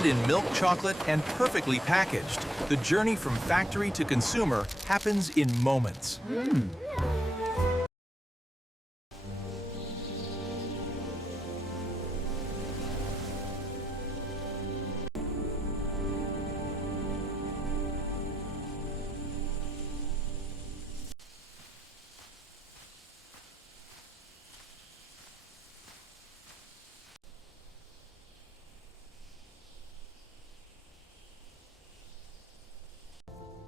coated in milk chocolate and perfectly packaged, the journey from factory to consumer happens in moments.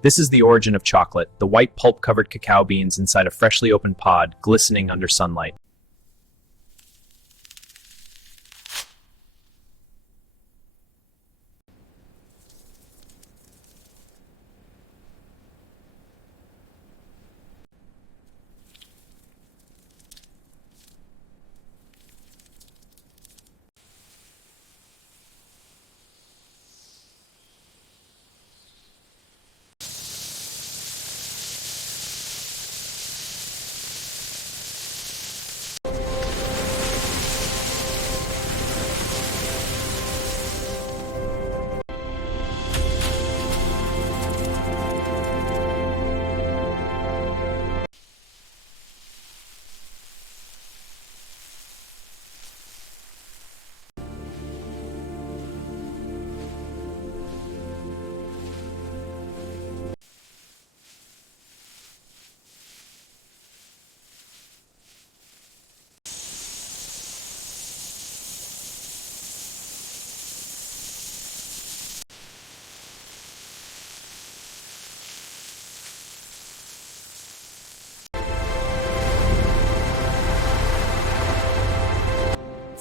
This is the origin of chocolate, the white pulp-covered cacao beans inside a freshly opened pod, glistening under sunlight.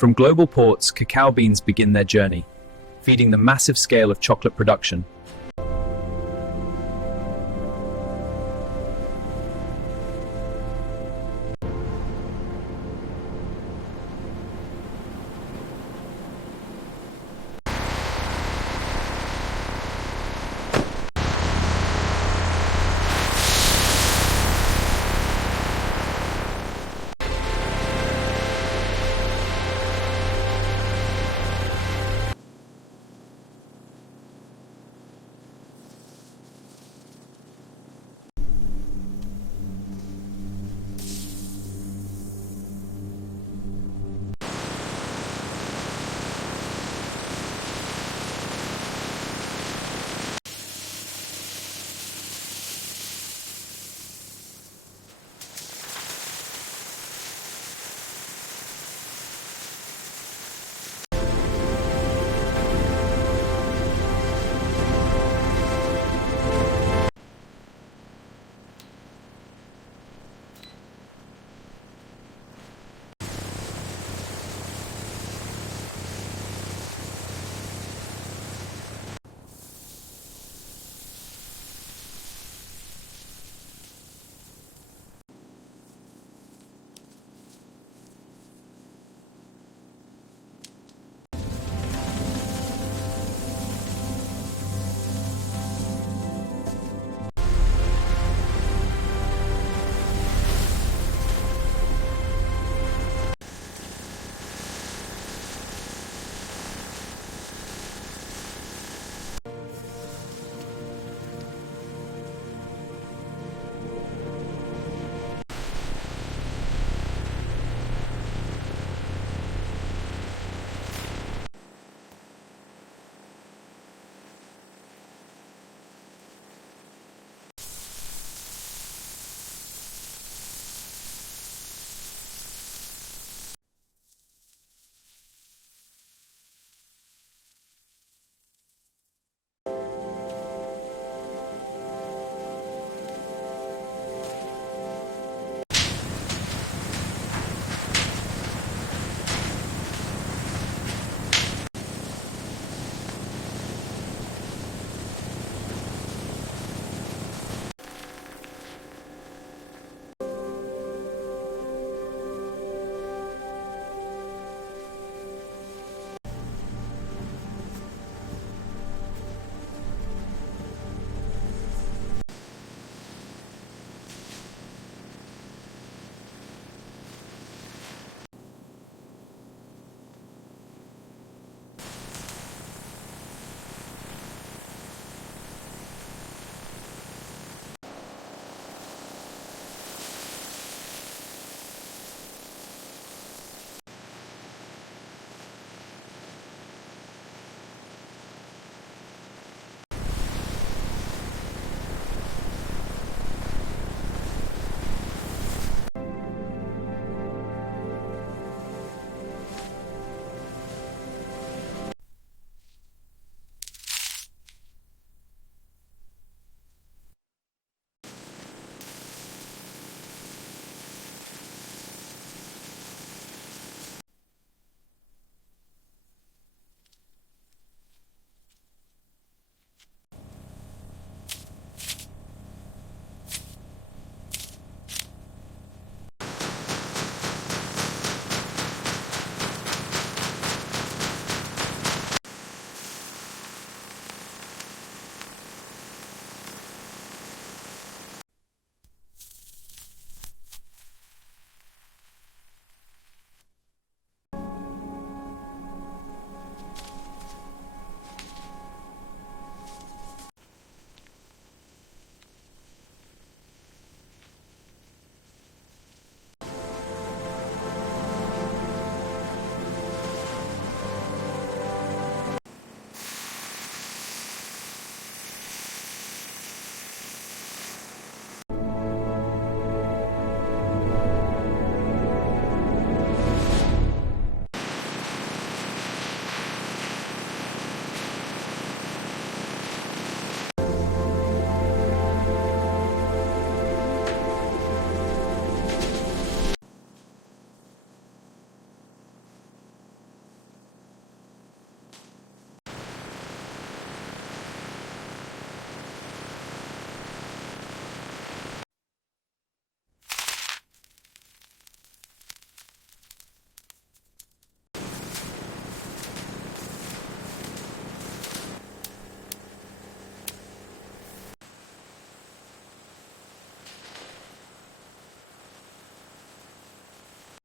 From global ports, cacao beans begin their journey, feeding the massive scale of chocolate production.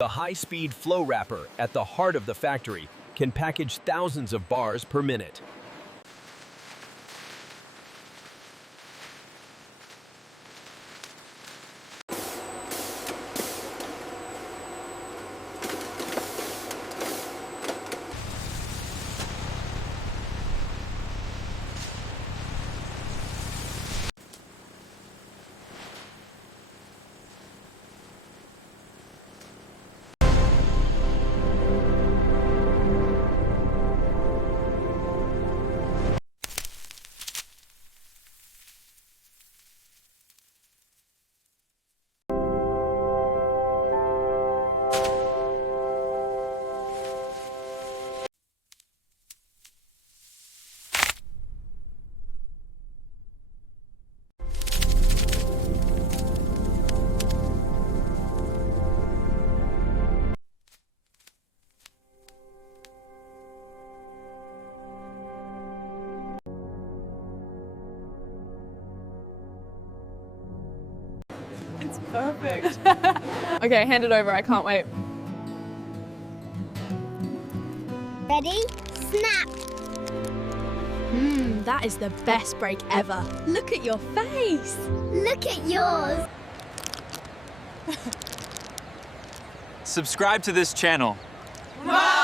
The high-speed flow wrapper at the heart of the factory can package thousands of bars per minute. It's perfect. Okay, hand it over. I can't wait. Ready? Snap! That is the best break ever. Look at your face. Look at yours! Subscribe to this channel. Wow!